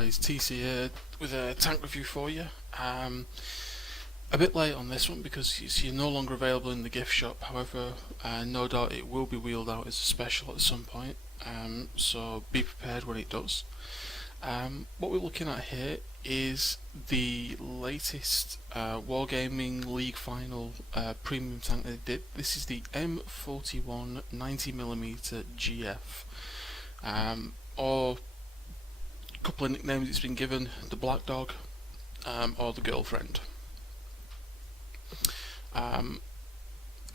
guys, TC here with a tank review for you. A bit late on this one because you're no longer available in the gift shop. However, no doubt it will be wheeled out as a special at some point, so be prepared when it does. What we're looking at here is the latest Wargaming League Final premium tank they did. This is the M41 90mm GF, or a couple of nicknames it's been given: the Black Dog or the Girlfriend.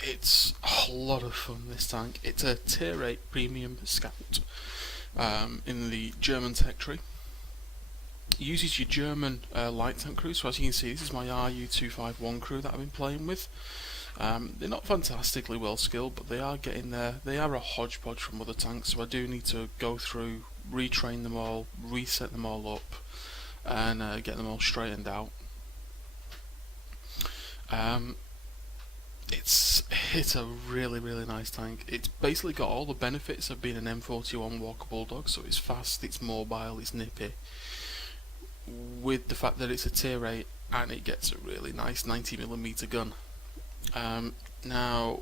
It's a lot of fun, this tank. It's a tier 8 premium scout in the German tech tree. It uses your German light tank crew, so as you can see, this is my RU251 crew that I've been playing with. They're not fantastically well skilled, but they are getting there. They are a hodgepodge from other tanks, so I do need to go through, retrain them all, reset them all up, and get them all straightened out. It's a really nice tank. It's basically got all the benefits of being an M41 Walker Bulldog, so it's fast, it's mobile, it's nippy, with the fact that it's a tier 8 and it gets a really nice 90mm gun. Now,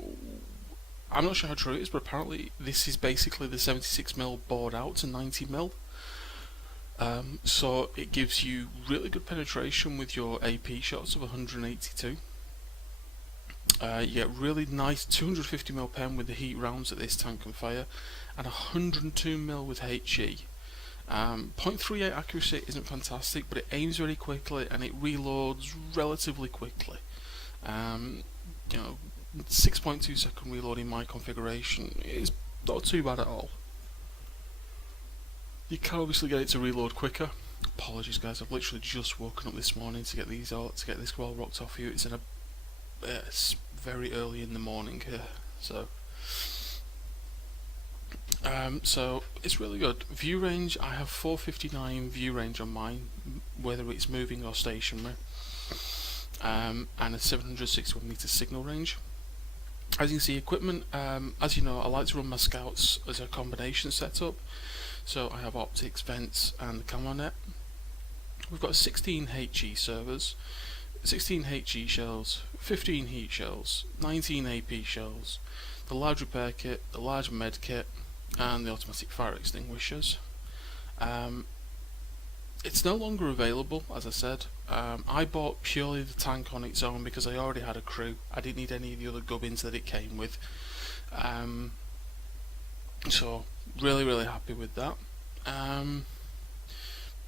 I'm not sure how true it is, but apparently this is basically the 76mm bored out to 90mm. So it gives you really good penetration with your AP shots of 182. You get really nice 250mm pen with the heat rounds that this tank can fire, and 102mm with HE. 0.38 accuracy isn't fantastic, but it aims very quickly and it reloads relatively quickly. 6.2 second reload in my configuration is not too bad at all. You can obviously get it to reload quicker. Apologies guys, I've literally just woken up this morning to get this well rocked off you. It's very early in the morning here, so it's really good. View range, I have 459 view range on mine, whether it's moving or stationary, and a 761 meter signal range. As you can see, equipment, as you know, I like to run my scouts as a combination setup, so I have optics, vents and the camo net. We've got 16 HE servers, 16 HE shells, 15 heat shells, 19 AP shells, the large repair kit, the large med kit, and the automatic fire extinguishers. It's no longer available, as I said. I bought purely the tank on its own because I already had a crew. I didn't need any of the other gubbins that it came with. So really happy with that.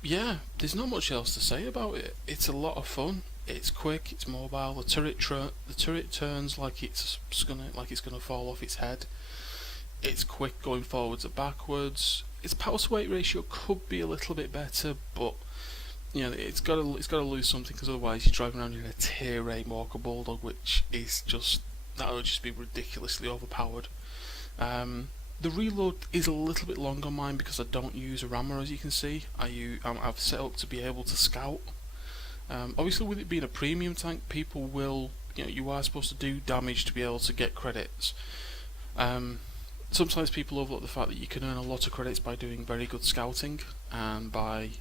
Yeah, there's not much else to say about it. It's a lot of fun. It's quick, it's mobile. The turret turns like it's gonna fall off its head. It's quick going forwards and backwards. Its power to weight ratio could be a little bit better, but you know it's got to lose something, because otherwise you're driving around in a tier 8 Walker Bulldog, which is that would just be ridiculously overpowered. The reload is a little bit long on mine because I don't use a rammer, as you can see. I've set up to be able to scout. Obviously, with it being a premium tank, people will, you are supposed to do damage to be able to get credits. Sometimes people overlook the fact that you can earn a lot of credits by doing very good scouting and by,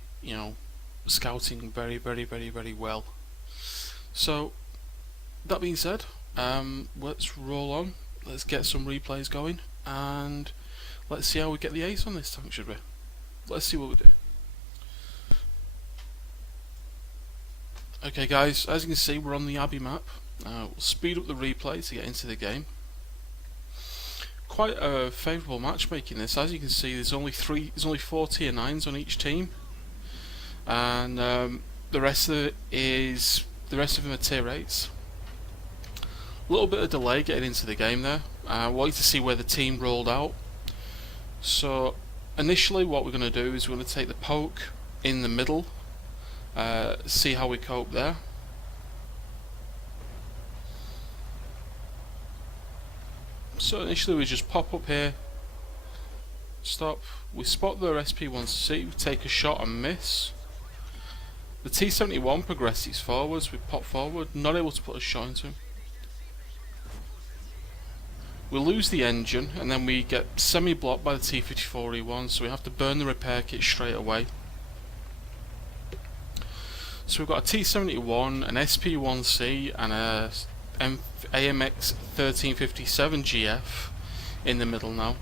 scouting very well. So, that being said, let's roll on. Let's get some replays going, and let's see how we get the ace on this tank, should we? Let's see what we... Okay guys, as you can see, we're on the Abbey map. We'll speed up the replay to get into the game. Quite a favourable matchmaking this. As you can see, there's only 4 tier 9s on each team, and the rest of them are tier 8s. A little bit of delay getting into the game there. I want you to see where the team rolled out. So initially, what we're going to do is we're going to take the poke in the middle. See how we cope there. So initially we just pop up here, stop, we spot their SP1C, we take a shot and miss. The T71 progresses forwards, we pop forward, not able to put a shot into him. We lose the engine and then we get semi-blocked by the T54E1, so we have to burn the repair kit straight away. So we've got a T71, an SP1C, and a AMX 1357 GF in the middle now.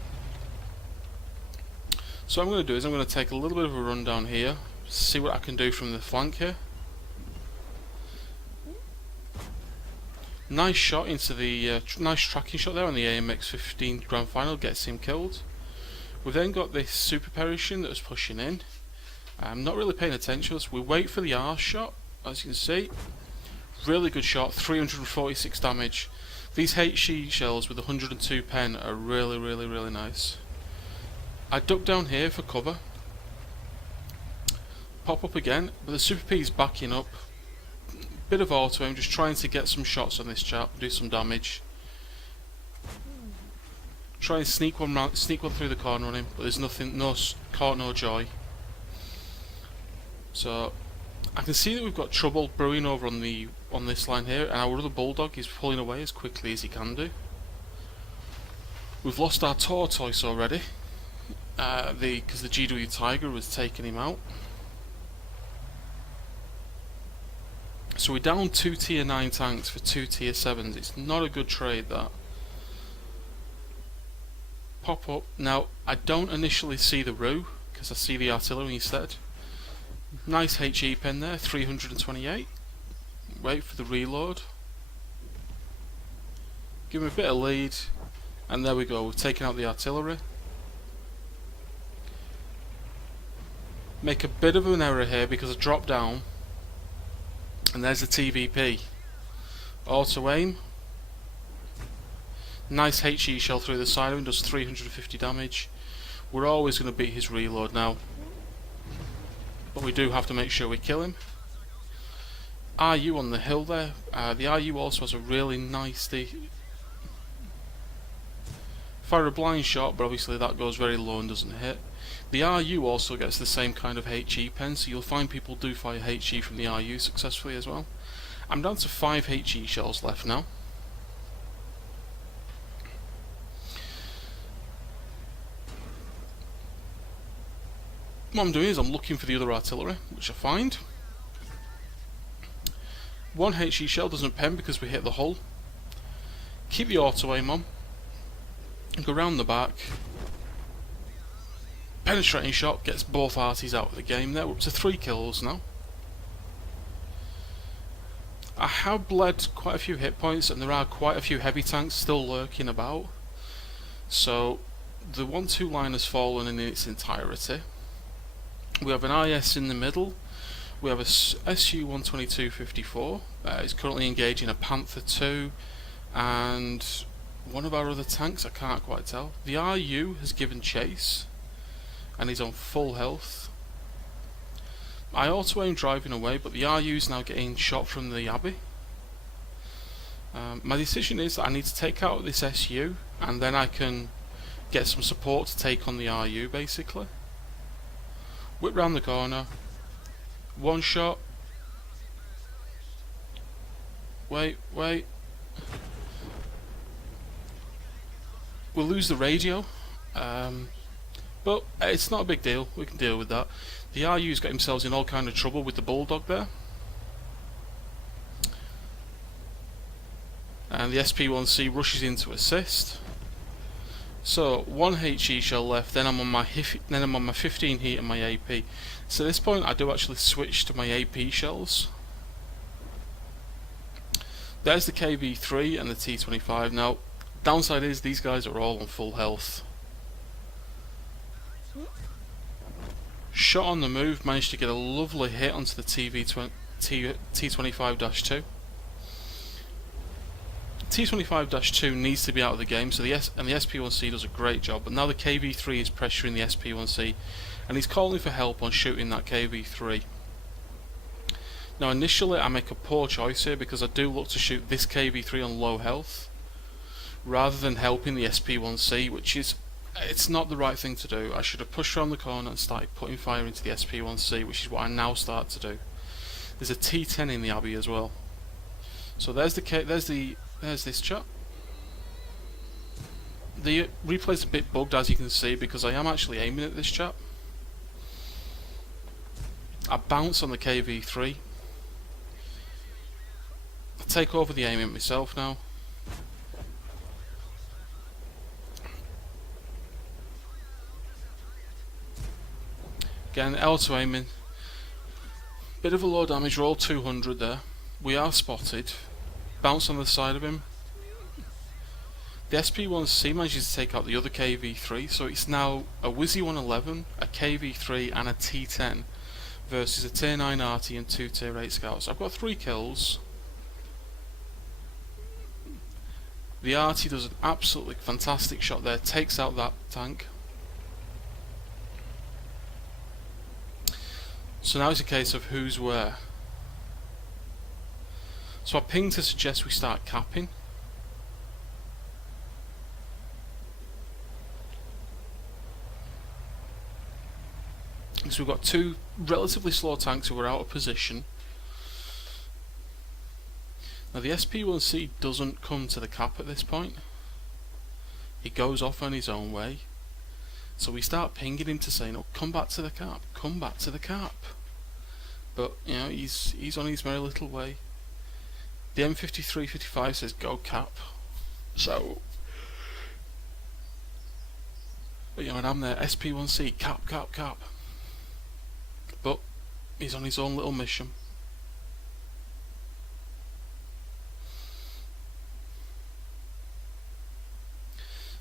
So what I'm going to do is I'm going to take a little bit of a run down here, see what I can do from the flank here. Nice shot into the nice tracking shot there on the AMX 15 Grand Final, gets him killed. We've then got this Super Parisian that was pushing in. I'm not really paying attention, so we wait for the R shot, as you can see. Really good shot, 346 damage. These HE shells with 102 pen are really nice. I duck down here for cover. Pop up again, but the Super P is backing up. Bit of auto aim, just trying to get some shots on this chap, do some damage. Try and sneak one through the corner on him, but there's nothing, no joy. So I can see that we've got trouble brewing over on this line here, and our other bulldog is pulling away as quickly as he can do. We've lost our tortoise already, because the GW Tiger was taking him out. So we're down 2 tier 9 tanks for 2 tier 7s. It's not a good trade, that. Pop up. Now, I don't initially see the Roo, because I see the artillery instead. Nice HE pen there, 328. Wait for the reload. Give him a bit of lead. And there we go, we've taken out the artillery. Make a bit of an error here because I dropped down. And there's the TVP. Auto aim. Nice HE shell through the side of him, does 350 damage. We're always going to beat his reload now, but we do have to make sure we kill him. RU on the hill there. The RU also has a really nice fire a blind shot, but obviously that goes very low and doesn't hit. The RU also gets the same kind of HE pen, so you'll find people do fire HE from the RU successfully as well. I'm down to 5 HE shells left now. What I'm doing is I'm looking for the other artillery, which I find. 1 HE shell doesn't pen because we hit the hull. Keep the auto aim on. Go round the back. Penetrating shot gets both arties out of the game. There, we're up to 3 kills now. I have bled quite a few hit points, and there are quite a few heavy tanks still lurking about. So the 1-2 line has fallen in its entirety. We have an IS in the middle. We have a SU-122-54. It's currently engaging a Panther 2, and one of our other tanks, I can't quite tell. The RU has given chase, and he's on full health. I auto aim driving away, but the RU is now getting shot from the Abbey. My decision is that I need to take out this SU, and then I can get some support to take on the RU basically. Whip round the corner. 1 shot. Wait. We'll lose the radio. But it's not a big deal, we can deal with that. The RU's got themselves in all kind of trouble with the bulldog there. And the SP1C rushes in to assist. So 1 HE shell left, then I'm on my 15 heat and my AP. So at this point I do actually switch to my AP shells. There's the KV3 and the T25. Now, downside is these guys are all on full health. Shot on the move, managed to get a lovely hit onto the T25-2. T25-2 needs to be out of the game, so the SP1C does a great job, but now the KV3 is pressuring the SP1C, and he's calling for help on shooting that KV3. Now initially I make a poor choice here because I do look to shoot this KV3 on low health, rather than helping the SP1C, which is, it's not the right thing to do. I should have pushed around the corner and started putting fire into the SP1C, which is what I now start to do. There's a T10 in the Abbey as well. So there's this chap. The replay's a bit bugged, as you can see, because I am actually aiming at this chap. I bounce on the KV3. I take over the aiming myself now. Again, L2 aiming. Bit of a low damage roll, 200 there. We are spotted. Bounce on the side of him. The SP1C manages to take out the other KV3, so it's now a Wizzy 111, a KV3 and a T10 versus a tier 9 arty and 2 tier 8 scouts. I've got 3 kills. The arty does an absolutely fantastic shot there, takes out that tank. So now it's a case of who's where. So I ping to suggest we start capping. So we've got 2 relatively slow tanks who are out of position. Now the SP1C doesn't come to the cap at this point. He goes off on his own way. So we start pinging him to say, no, come back to the cap, come back to the cap. But, you know, he's on his merry little way. The M43 55 says go cap. So, but, you know, and I'm there, SP1C, cap, cap, cap. But he's on his own little mission.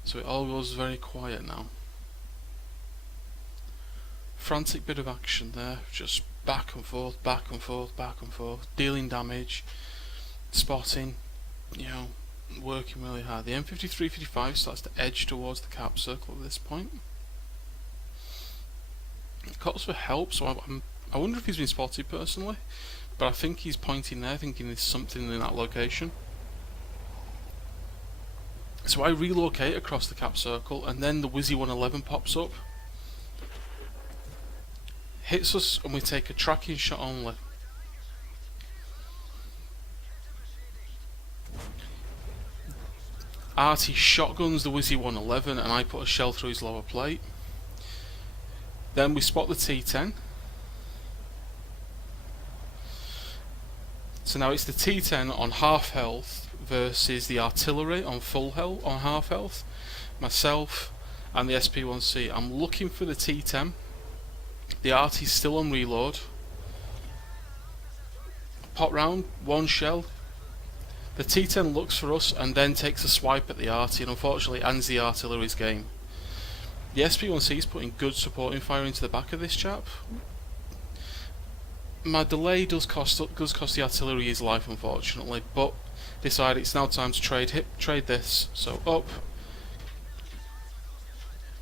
So it all goes very quiet now. Frantic bit of action there, just back and forth, back and forth, back and forth, dealing damage, spotting, you know, working really hard. The M53-55 starts to edge towards the cap circle at this point. It calls for help, so I wonder if he's been spotted personally, but I think he's pointing there, thinking there's something in that location. So I relocate across the cap circle, and then the Wizzy 111 pops up. Hits us, and we take a tracking shot only. Arty shotguns the Wizzy 111, and I put a shell through his lower plate. Then we spot the T10. So now it's the T10 on half health versus the artillery on full health, on half health. Myself and the SP1C. I'm looking for the T10. The arty's still on reload. Pop round, 1 shell. The T10 looks for us and then takes a swipe at the arty, and unfortunately ends the artillery's game. The SP1C is putting good supporting fire into the back of this chap. My delay does cost the artillery his life, unfortunately, but decide it's now time to trade this. So up,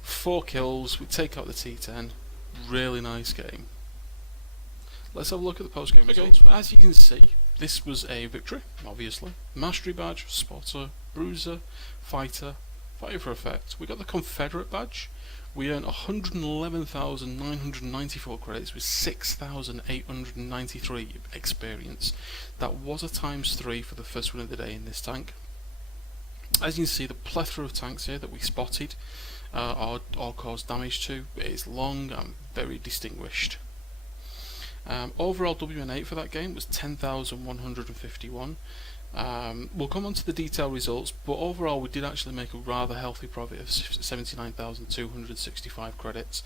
4 kills. We take out the T10. Really nice game. Let's have a look at the post. This was a victory, obviously. Mastery badge, spotter, bruiser, fighter, fighter for effect. We got the Confederate badge. We earned 111,994 credits with 6,893 experience. That was a ×3 for the first win of the day in this tank. As you can see, the plethora of tanks here that we spotted or caused damage to is long and very distinguished. Overall WN8 for that game was 10,151. We'll come on to the detailed results, but overall we did actually make a rather healthy profit of 79,265 credits.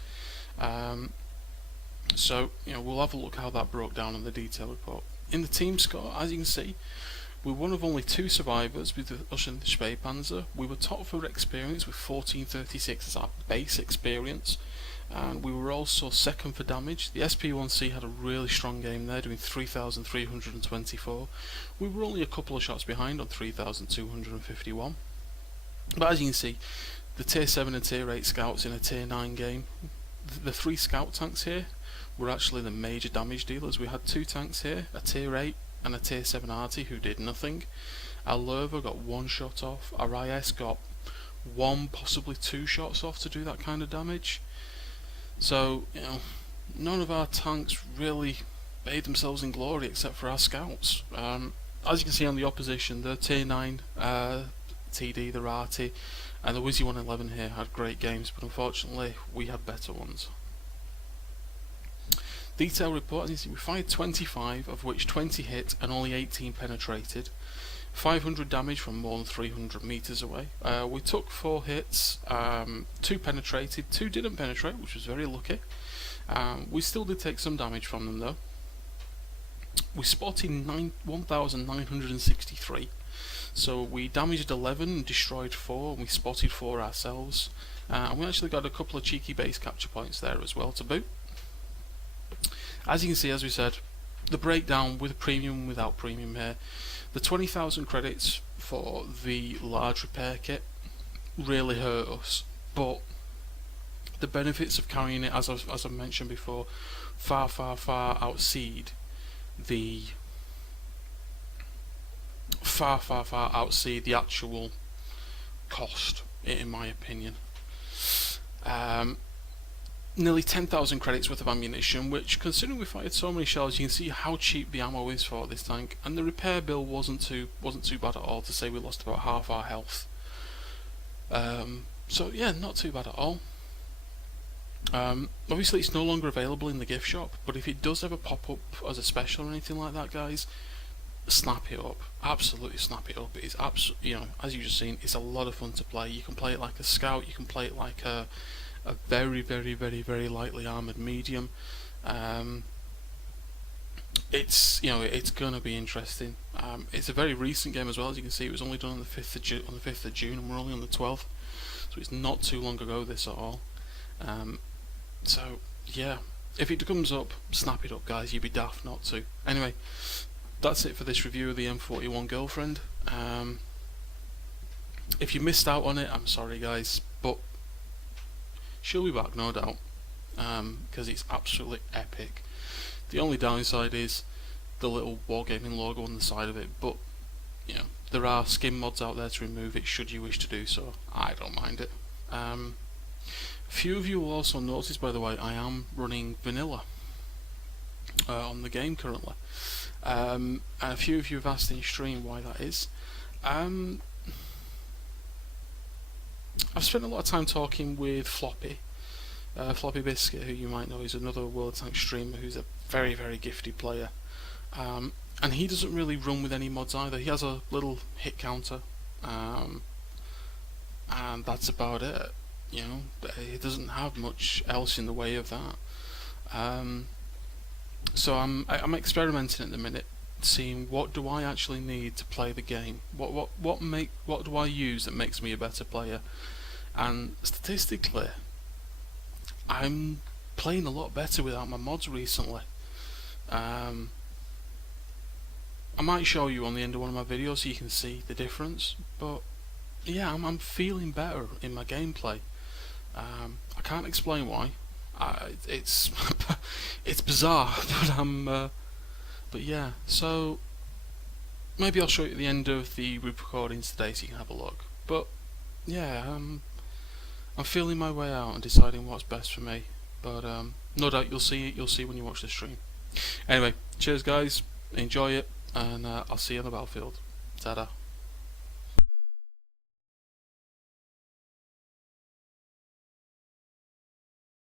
So, you know, we'll have a look how that broke down on the detailed report. In the team score, as you can see, we're one of only 2 survivors with us and the Spähpanzer. We were top for experience with 1436 as our base experience, and we were also second for damage. The SP1C had a really strong game there, doing 3,324. We were only a couple of shots behind on 3,251. But as you can see, the tier 7 and tier 8 scouts in a tier 9 game, the 3 scout tanks here were actually the major damage dealers. We had 2 tanks here, a tier 8 and a tier 7 arty who did nothing. Our Lerva got 1 shot off, our IS got 1, possibly 2 shots off to do that kind of damage. So, you know, none of our tanks really bathed themselves in glory except for our scouts. As you can see on the opposition, the tier 9 TD, the arty, and the Wizzy 111 here had great games, but unfortunately we had better ones. Detail report, as you can see, we fired 25, of which 20 hit and only 18 penetrated. 500 damage from more than 300 meters away. We took 4 hits, 2 penetrated, 2 didn't penetrate, which was very lucky. We still did take some damage from them though. We spotted 1,963, so we damaged 11 and destroyed 4, and we spotted 4 ourselves. And we actually got a couple of cheeky base capture points there as well to boot. As you can see, as we said, the breakdown with premium and without premium here. The 20,000 credits for the large repair kit really hurt us, but the benefits of carrying it, as I've mentioned before, far outseed the actual cost, in my opinion. Nearly 10,000 credits worth of ammunition, which, considering we fired so many shells, you can see how cheap the ammo is for this tank. And the repair bill wasn't too bad at all. To say we lost about half our health. So yeah, not too bad at all. Obviously, it's no longer available in the gift shop, but if it does ever pop up as a special or anything like that, guys, snap it up. Absolutely snap it up. It's absolutely, you know, as you've just seen, it's a lot of fun to play. You can play it like a scout. You can play it like a very lightly armoured medium. It's, you know, it's gonna be interesting. It's a very recent game as well. As you can see, it was only done on the 5th of June, and we're only on the 12th, so it's not too long ago this at all. So yeah, if it comes up, snap it up, guys. You'd be daft not to. Anyway, that's it for this review of the M41 Girlfriend. If you missed out on it, I'm sorry, guys, but she'll be back, no doubt, because it's absolutely epic. The only downside is the little Wargaming logo on the side of it, but you know, there are skin mods out there to remove it should you wish to do so. I don't mind it. Few of you will also notice, by the way, I am running vanilla on the game currently. And a few of you have asked in stream why that is. I've spent a lot of time talking with Floppy Biscuit, who you might know is another World of Tanks streamer who's a very gifted player. And he doesn't really run with any mods either. He has a little hit counter, and that's about it. You know, he doesn't have much else in the way of that. So I'm experimenting at the minute, seeing what do I actually need to play the game. What do I use that makes me a better player? And statistically, I'm playing a lot better without my mods recently. I might show you on the end of one of my videos so you can see the difference. But yeah, I'm feeling better in my gameplay. I can't explain why. It's it's bizarre, but yeah. So maybe I'll show you at the end of the recordings today so you can have a look. But yeah, I'm feeling my way out and deciding what's best for me. But no doubt you'll see when you watch the stream. Anyway, cheers guys, enjoy it, and I'll see you on the battlefield. Ta-da.